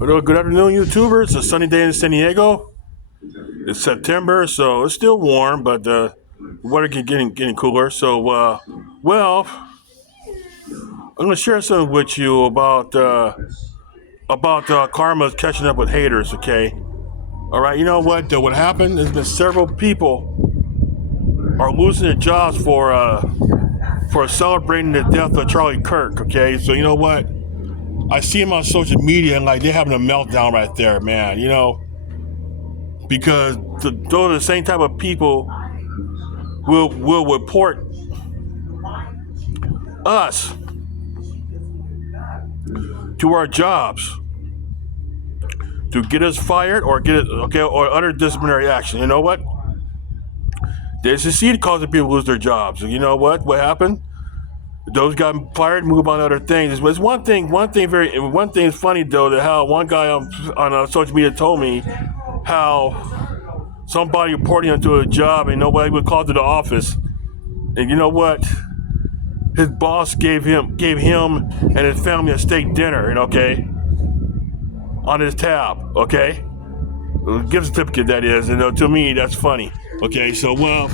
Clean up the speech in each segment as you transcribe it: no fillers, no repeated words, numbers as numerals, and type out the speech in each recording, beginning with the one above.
Hello, good afternoon, YouTubers. It's a sunny day in San Diego. It's September, so it's still warm, but the weather getting cooler. So, well, I'm gonna share something with you about karma catching up with haters. Okay, all right. You know what? What happened? There's been several people are losing their jobs for celebrating the death of Charlie Kirk. Okay, so you know what? I see them on social media and like they're having a meltdown right there, man. Because those are the same type of people will report us to our jobs to get us fired or or other disciplinary action. You know what? They succeed causing people lose their jobs. And you know what? What happened? Those got fired, move on to other things. It's one thing is funny though, that how one guy on social media told me how somebody reporting him to a job and nobody would call to the office. And you know what? His boss gave him and his family a steak dinner, and okay, on his tab, okay, gift certificate that is, and to me that's funny. Okay, so I'm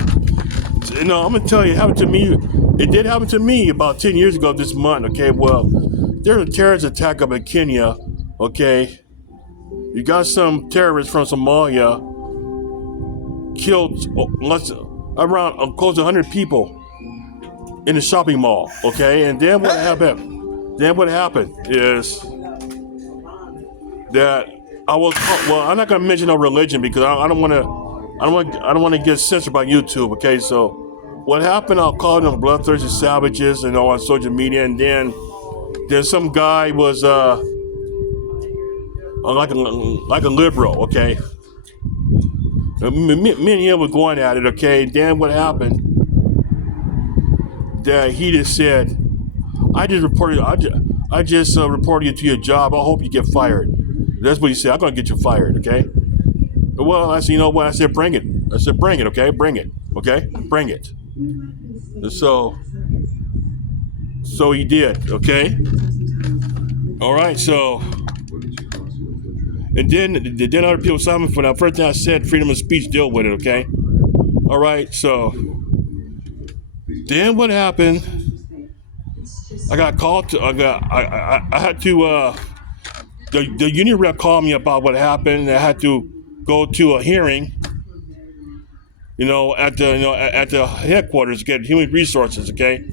gonna tell you, it happened to me. It did happen to me about 10 years ago this month. Okay, there's a terrorist attack up in Kenya. Okay, you got some terrorists from Somalia killed around close to 100 people in the shopping mall, okay? And then what happened? Is that I'm not gonna mention no religion because I don't want to get censored by YouTube, okay? So what happened? I'll call them bloodthirsty savages, on social media, and then some guy was like a liberal, okay? Me and him were going at it, okay? Then what happened? That he just said, I just reported you to your job. I hope you get fired. That's what he said. I'm gonna get you fired, okay? Well, I said, you know what? I said, bring it. Okay, bring it. Okay, bring it. And so he did, okay? All right, so and then other people saw me for that. First thing I said, freedom of speech, deal with it, okay? All right, so then what happened? I got called to. I had to. The union rep called me about what happened. I had to go to a hearing. At the headquarters, get human resources. Okay.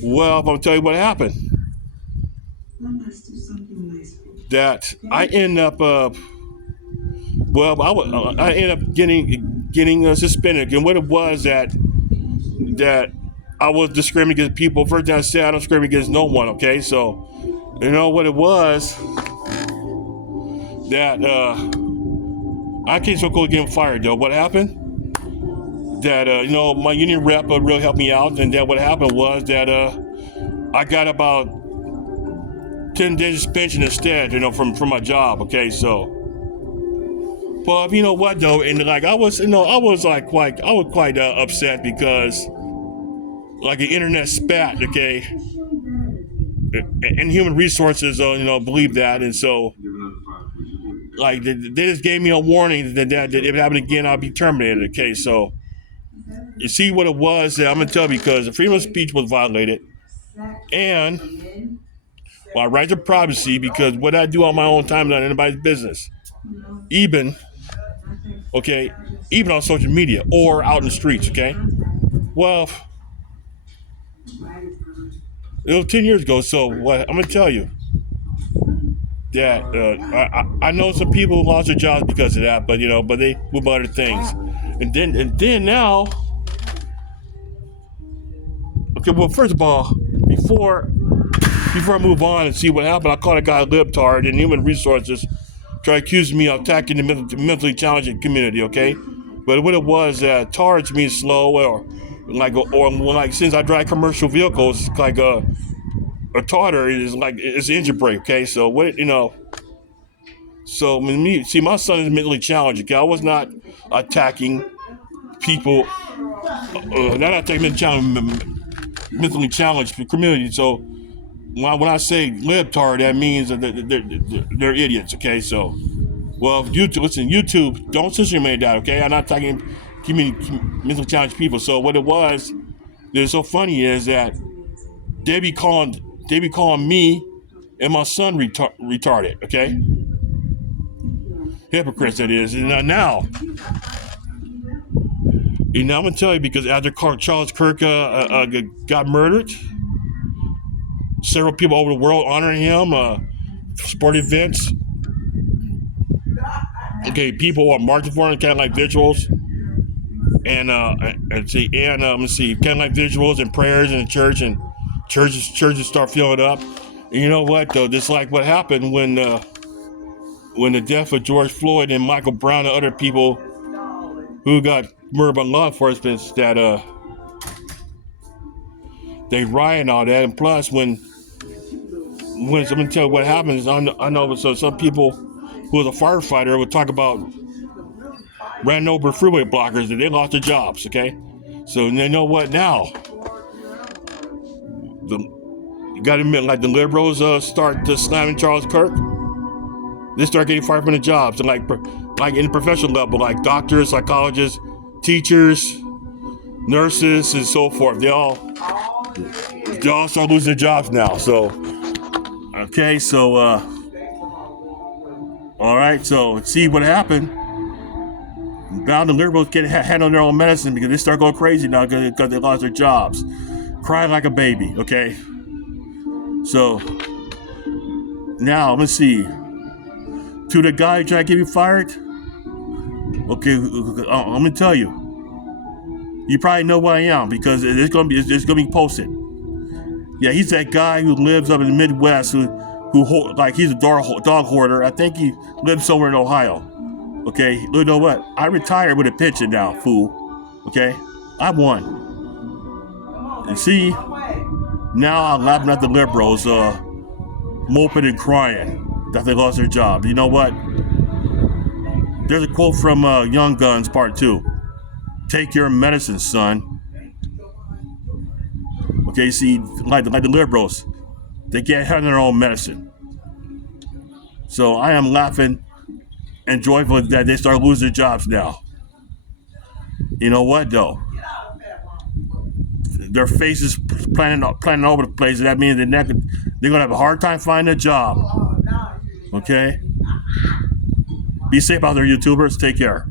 Well, I'm gonna tell you what happened. That I end up. I ended up getting suspended, and what it was that I was discriminating against people. First thing I said, I don't discriminate against no one, okay? So, you know what it was? That I can't so cool getting fired, though. What happened? That, my union rep really helped me out, and then what happened was that I got about 10 days suspension instead, from my job, okay? So, but you know what, though? And like, I was quite upset because like the internet spat, okay, and human resources, believe that, and so, like, they just gave me a warning that if it happened again, I'll be terminated. Okay, so you see what it was. I'm gonna tell you, because the freedom of speech was violated, and my right to privacy, because what I do on my own time is not anybody's business, even on social media or out in the streets. Okay, well. It was 10 years ago, so what I'm gonna tell you that I know some people who lost their jobs because of that, but they move on other things, and then now. Okay, well, first of all, before I move on and see what happened, I called a guy libtard, and human resources try to accuse me of attacking the mentally challenged community. Okay, but what it was, tards means slow or since I drive commercial vehicles, like a tartar is like it's an engine brake. Okay, so so my son is mentally challenged. Okay, I was not attacking people, not attacking mentally challenged community. So when I say libtard, that means that they're idiots. Okay, so well, YouTube, listen, YouTube, don't censor me that. Okay, I'm not talking mentally challenged people. So what it was that's so funny is that they be calling me and my son retarded. Okay, hypocrites that is. And now, I'm gonna tell you because after Charles Kirk got murdered, several people over the world honoring him, sport events. Okay, people are marching for him, kind of like visuals, and let's see, kind of like visuals and prayers in the church, and churches start filling up. And you know what though? Just like what happened when the death of George Floyd and Michael Brown and other people who got murdered by law enforcement, that they riot and all that. And plus, when I'm gonna tell you what happens, I know so some people who was a firefighter would talk about ran over freeway blockers and they lost their jobs. Okay, so they know what now. You got to admit, like the liberals start to slamming Charles Kirk, they start getting fired from the jobs, and like in the professional level, like doctors, psychologists, teachers, nurses, and so forth. They all start losing their jobs now. So, okay, so all right, so see what happened. Now the liberals can handle their own medicine because they start going crazy now because they lost their jobs, crying like a baby. Okay, so now let's see. To the guy trying to get you fired, okay, I'm gonna tell you. You probably know what I am because it's gonna be posted. Yeah, he's that guy who lives up in the Midwest who like he's a dog hoarder. I think he lives somewhere in Ohio. Okay, you know what? I retired with a pension now, fool. Okay, I won. And see, now I'm laughing at the liberals, moping and crying that they lost their job. You know what? There's a quote from Young Guns Part 2. Take your medicine, son. Okay, see, like the liberals, they can't handle their own medicine. So I am laughing and joyful that they start losing their jobs now. You know what, though? Their faces planting all over the place, and that means they're gonna have a hard time finding a job. Okay? Be safe out there, YouTubers. Take care.